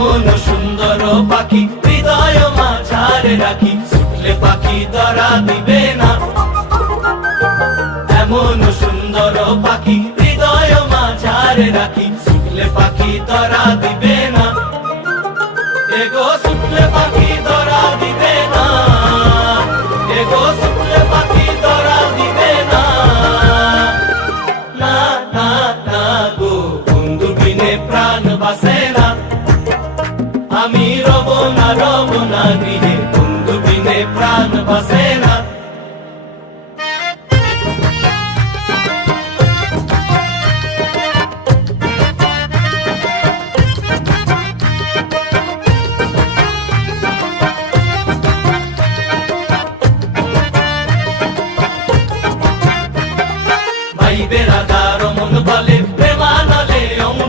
এমন সুন্দর পাখি হৃদয় মাঝারে রাখি, ছুটলে পাখি ধরা দিবে না। এমন সুন্দর পাখি হৃদয় মাঝারে রাখি, ছুটলে পাখি ধরা দিবে না। এগো ছুটলে পাখি ধরা দিবে না, এগো ছুটলে পাখি ধরা দিবে না। না না না গো, বন্ধু বিনে প্রাণ বাসে না। আমি রব না গৃহে, বন্ধু বিনে প্রাণ বাসে